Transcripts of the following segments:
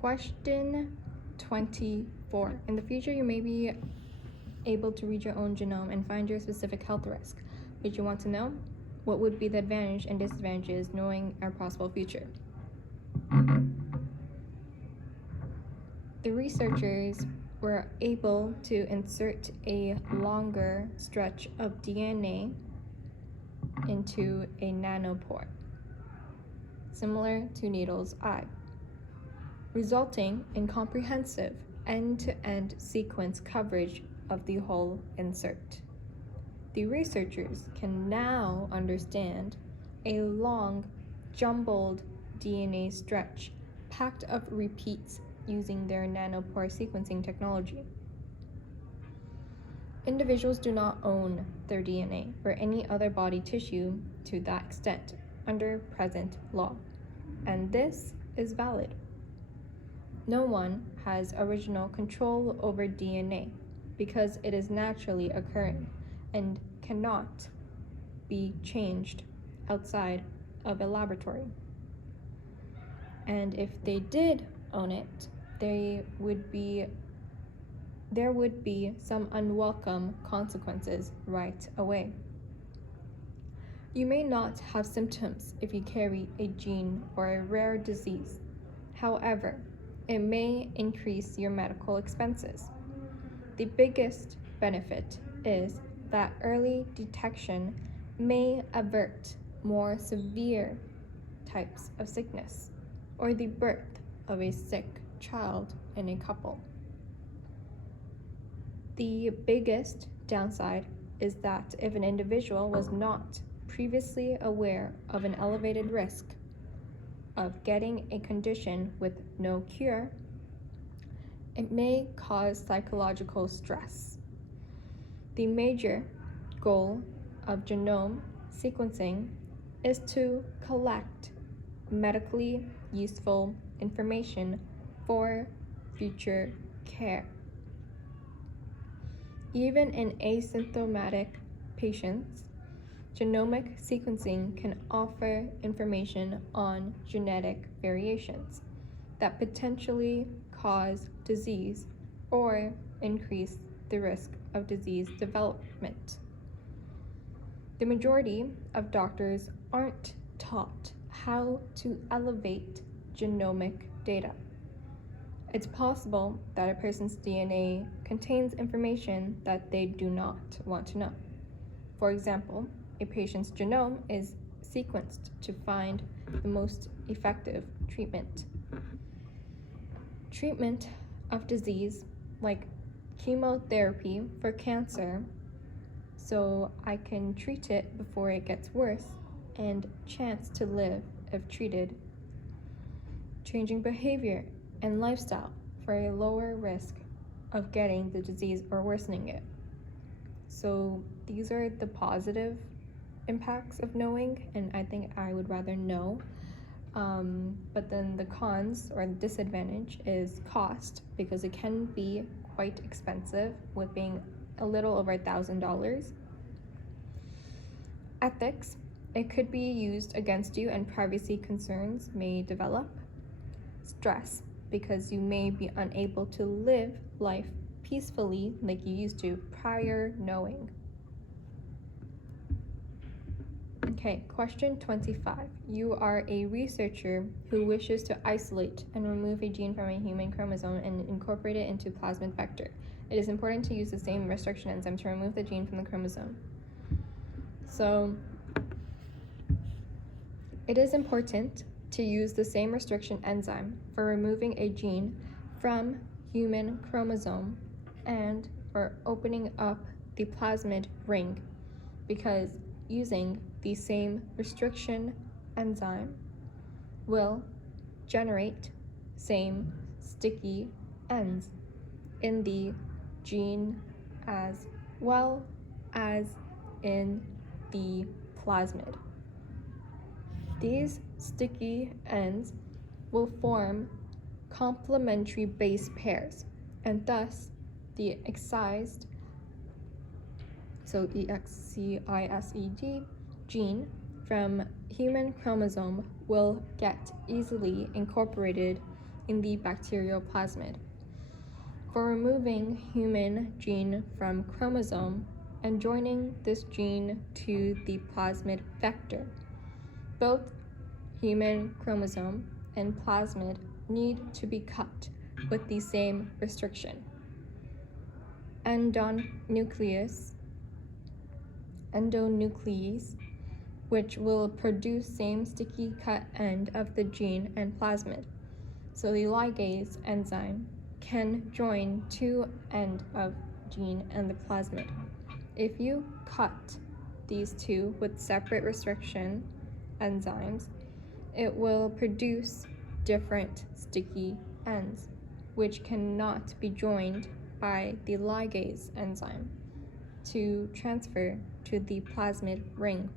Question 24. In the future, you may be able to read your own genome and find your specific health risk. Would you want to know? What would be the advantage and disadvantages knowing our possible future? The researchers were able to insert a longer stretch of DNA into a nanopore, similar to needle's eye, resulting in comprehensive end-to-end sequence coverage of the whole insert. The researchers can now understand a long, jumbled DNA stretch packed of repeats using their nanopore sequencing technology. Individuals do not own their DNA or any other body tissue to that extent under present law, and this is valid. No one has original control over DNA because it is naturally occurring and cannot be changed outside of a laboratory. And if they did own it, there would be some unwelcome consequences right away. You may not have symptoms if you carry a gene or a rare disease. However, it may increase your medical expenses. The biggest benefit is that early detection may avert more severe types of sickness or the birth of a sick child in a couple. The biggest downside is that if an individual was not previously aware of an elevated risk of getting a condition with no cure, it may cause psychological stress. The major goal of genome sequencing is to collect medically useful information for future care. Even in asymptomatic patients, genomic sequencing can offer information on genetic variations that potentially cause disease or increase the risk of disease development. The majority of doctors aren't taught how to elevate genomic data. It's possible that a person's DNA contains information that they do not want to know. For example, a patient's genome is sequenced to find the most effective treatment. Treatment of disease like chemotherapy for cancer, so I can treat it before it gets worse and chance to live if treated. Changing behavior and lifestyle for a lower risk of getting the disease or worsening it. So these are the positive impacts of knowing, and I think I would rather know. But then the cons or the disadvantage is cost, because it can be quite expensive with being a little over $1,000. Ethics, it could be used against you and privacy concerns may develop. Stress, because you may be unable to live life peacefully like you used to prior knowing. Okay, question 25. You are a researcher who wishes to isolate and remove a gene from a human chromosome and incorporate it into plasmid vector. It is important to use the same restriction enzyme to remove the gene from the chromosome. So, it is important to use the same restriction enzyme for removing a gene from human chromosome and for opening up the plasmid ring, because using the same restriction enzyme will generate same sticky ends in the gene as well as in the plasmid. These sticky ends will form complementary base pairs, and thus the excised, so EXCISED gene from human chromosome will get easily incorporated in the bacterial plasmid. For removing human gene from chromosome and joining this gene to the plasmid vector, both human chromosome and plasmid need to be cut with the same restriction. Endonuclease, which will produce same sticky cut end of the gene and plasmid. So the ligase enzyme can join two end of gene and the plasmid. If you cut these two with separate restriction enzymes, it will produce different sticky ends, which cannot be joined by the ligase enzyme to transfer to the plasmid ring.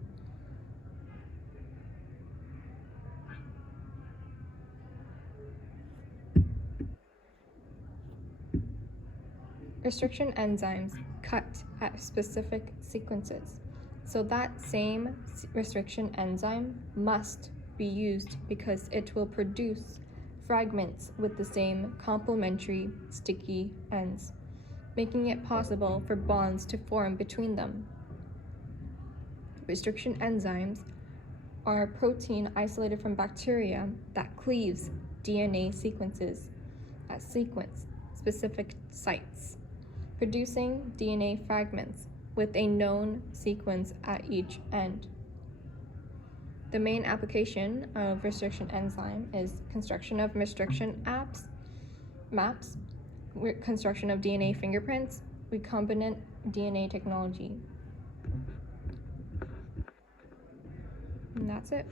Restriction enzymes cut at specific sequences, so that same restriction enzyme must be used because it will produce fragments with the same complementary sticky ends, making it possible for bonds to form between them. Restriction enzymes are a protein isolated from bacteria that cleaves DNA sequences at sequence-specific sites, producing DNA fragments with a known sequence at each end. The main application of restriction enzyme is construction of restriction maps, construction of DNA fingerprints, recombinant DNA technology. And that's it.